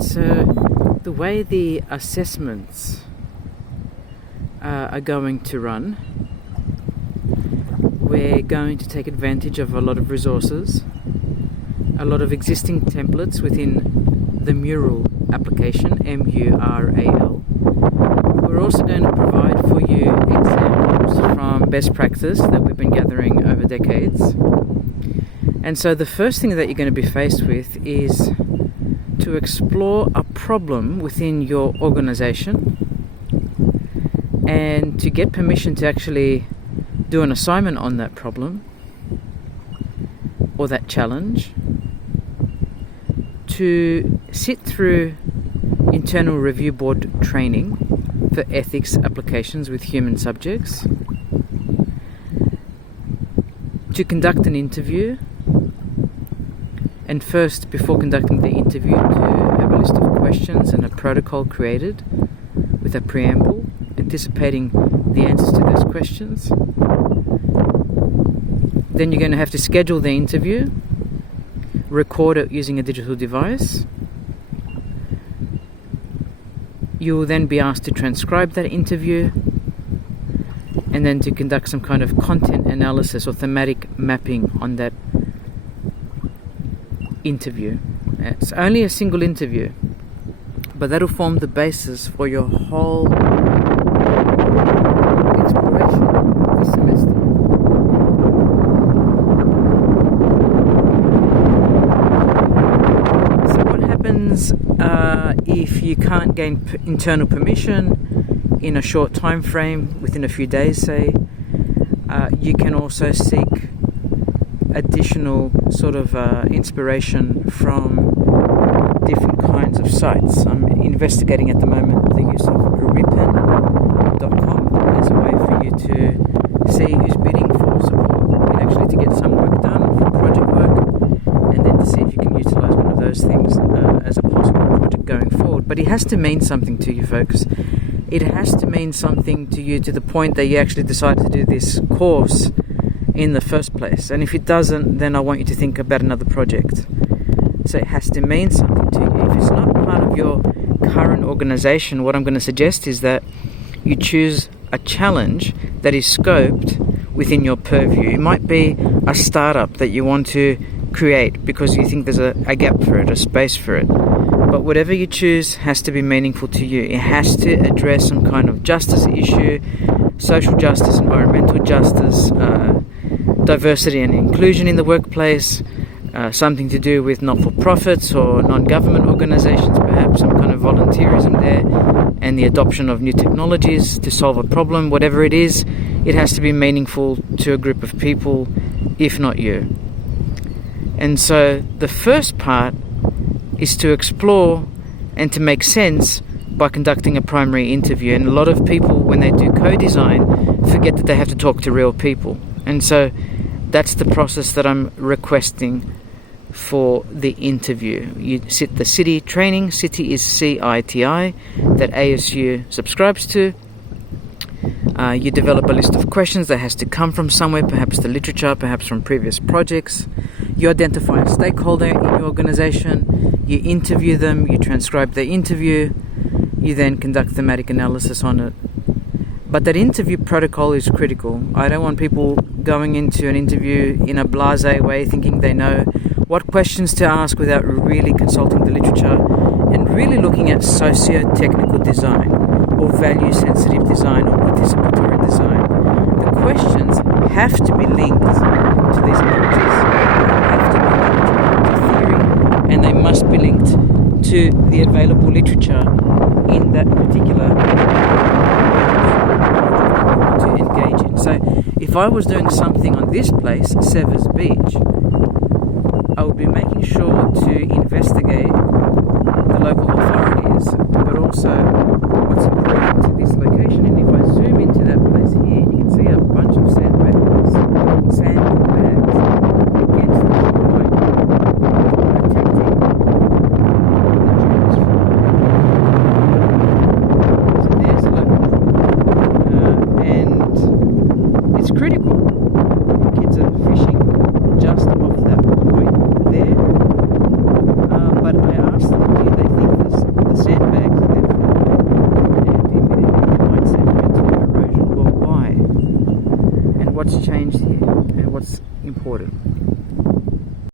So the way the assessments are going to run, we're going to take advantage of a lot of resources, a lot of existing templates within the Mural application, MURAL. We're also going to provide for you examples from best practice that we've been gathering over decades. And so the first thing that you're going to be faced with is to explore a problem within your organization and to get permission to actually do an assignment on that problem or that challenge, to sit through internal review board training for ethics applications with human subjects, to conduct an interview, and first, before conducting the interview, to have a list of questions and a protocol created with a preamble anticipating the answers to those questions. Then you're going to have to schedule the interview, record it using a digital device. You will then be asked to transcribe that interview and then to conduct some kind of content analysis or thematic mapping on that interview. It's only a single interview, but that'll form the basis for your whole exploration this semester. So what happens if you can't gain internal permission in a short time frame, within a few days say? You can also seek additional sort of inspiration from different kinds of sites. I'm investigating at the moment the use of rippn.com as a way for you to see who's bidding for support and actually to get some work done for project work, and then to see if you can utilize one of those things as a possible project going forward. But it has to mean something to you, folks. It has to mean something to you to the point that you actually decide to do this course in the first place. And if it doesn't, then I want you to think about another project. So it has to mean something to you. If it's not part of your current organization, what I'm going to suggest is that you choose a challenge that is scoped within your purview. It might be a startup that you want to create because you think there's a gap for it, a space for it. But whatever you choose has to be meaningful to you. It has to address some kind of justice issue, social justice, environmental justice, diversity and inclusion in the workplace, something to do with not-for-profits or non-government organizations, perhaps some kind of volunteerism there, and the adoption of new technologies to solve a problem. Whatever it is, it has to be meaningful to a group of people, if not you. And so the first part is to explore and to make sense by conducting a primary interview. And a lot of people, when they do co-design, forget that they have to talk to real people. And so that's the process that I'm requesting for the interview. You sit the CITI training. CITI is CITI, that ASU subscribes to. You develop a list of questions that has to come from somewhere, perhaps the literature, perhaps from previous projects. You identify a stakeholder in your organization. You interview them. You transcribe the interview. You then conduct thematic analysis on it. But that interview protocol is critical. I don't want people going into an interview in a blasé way, thinking they know what questions to ask without really consulting the literature and really looking at socio-technical design or value-sensitive design or participatory design. The questions have to be linked to these approaches, have to be linked to theory, and they must be linked to the available literature in that particular to engage in. So if I was doing something on this place, Severs Beach, I would be making sure to investigate the local authorities, but also what's important to this location. And if I zoom into that place here, you can see a bunch of sandbags against the shoreline, protecting the dunes from. So there's a local problem, and it's critical. Kids are fishing just off that point there, but I what's changed here and what's important.